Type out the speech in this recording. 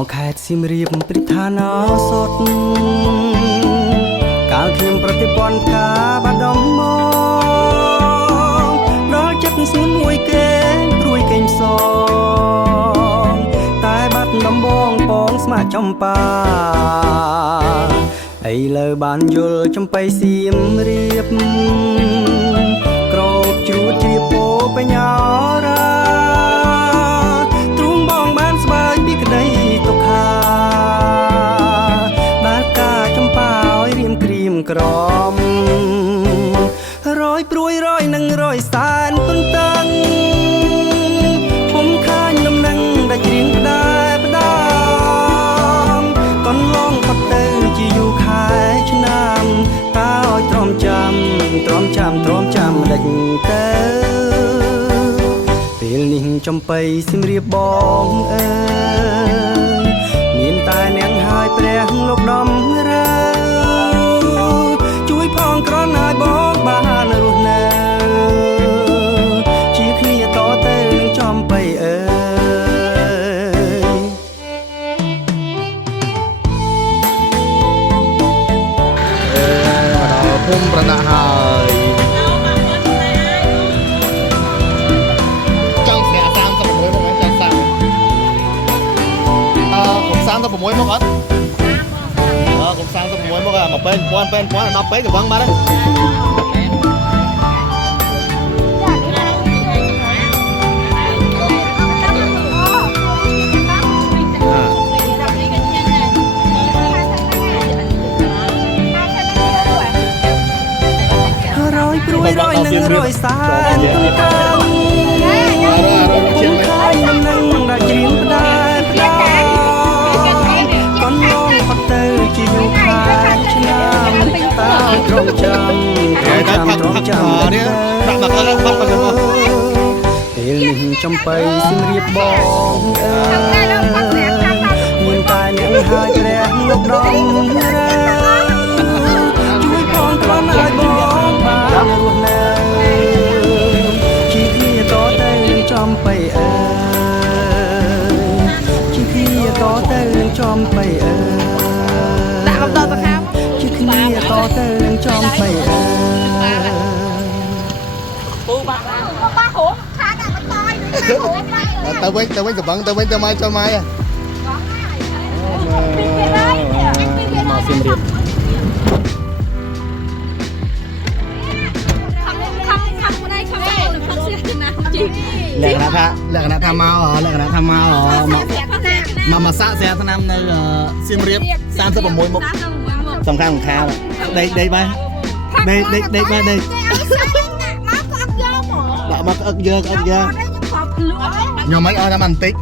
ងខេត្តសៀមរាបព្រិឋានោសតកាលខ្ញុំប្រតិព័ន្ធការបាត់ដំមកដល់ចិត្តស្ងួនមួយគេព្រួយកេងសងតែបាត់ដំបងពងស្មាចំបាឥឡូវបានយល់ចំបៃសៀមរាបក្រោបជ្រួតជ្រាបពោបញ្ញារាទ្រូងបងបានស្បើយពីក្តីទុក្ខាដែលការចំប៉ាឲ្យរៀមក្រៀមក្រំរយព្រួយរយនឹងរយសែនទុនតឹងពុំខាញដំណឹងដែលច្រៀងដែរផ្ដាំកន្លងផុតទៅជាយូរខែឆ្នាំតើឲ្យទ្រាំចាំដេចទៅពេលនេះចំបៃសៀមរាបបងអើយមានតែនាងហើយព្រះលោកដំរើជួយផងក្រណាយបងបានរស់នៅជាគ្នាតទៅនឹងចំបៃអើយដល់ភូមិប្រដាក់ហើយចង់ស្រា36មកចង់36មកអត់កុំ36មកមកពេញ1000ពេញ1000ទៅវឹងបាត់ហើយព្រួយរយនឹងរយសែនទុនតឹងពុំខាញដំណឹងដែលច្រៀងផ្ដែផ្ដាកន្លងផុតទៅជាយូរខែឆ្នាំតើទ្រាំចាំនេះដាក់មកឡើងផុតទៅមកពេលនេះចំបៃសៀមរាបបងអើយមានតែនាងហើយព្រះលោកដំរើជួយផងក្រំឲ្យបងបានរស់នៅជាគ្នាតទៅនឹងចំបៃអើយជាគ្នាតទៅនឹងចំបៃអើយដាក់មកដល់ទៅខាងជាគ្នាតទៅនឹងចំបៃអើយពូបាក់ហូខាងដាក់បន្តទៅវិញទៅបឹងទៅវិញទៅមកចូលមកមកសៀមរាបលក្ខណៈថាមកមកសាក់ស្រាឆ្នាំនៅសៀមរាប36មុខសំខាន់ខាលដេកបានដេកបានដេកដាក់មកក្អឹកយើងខ្ញុំមិនអត់តែបន្តិច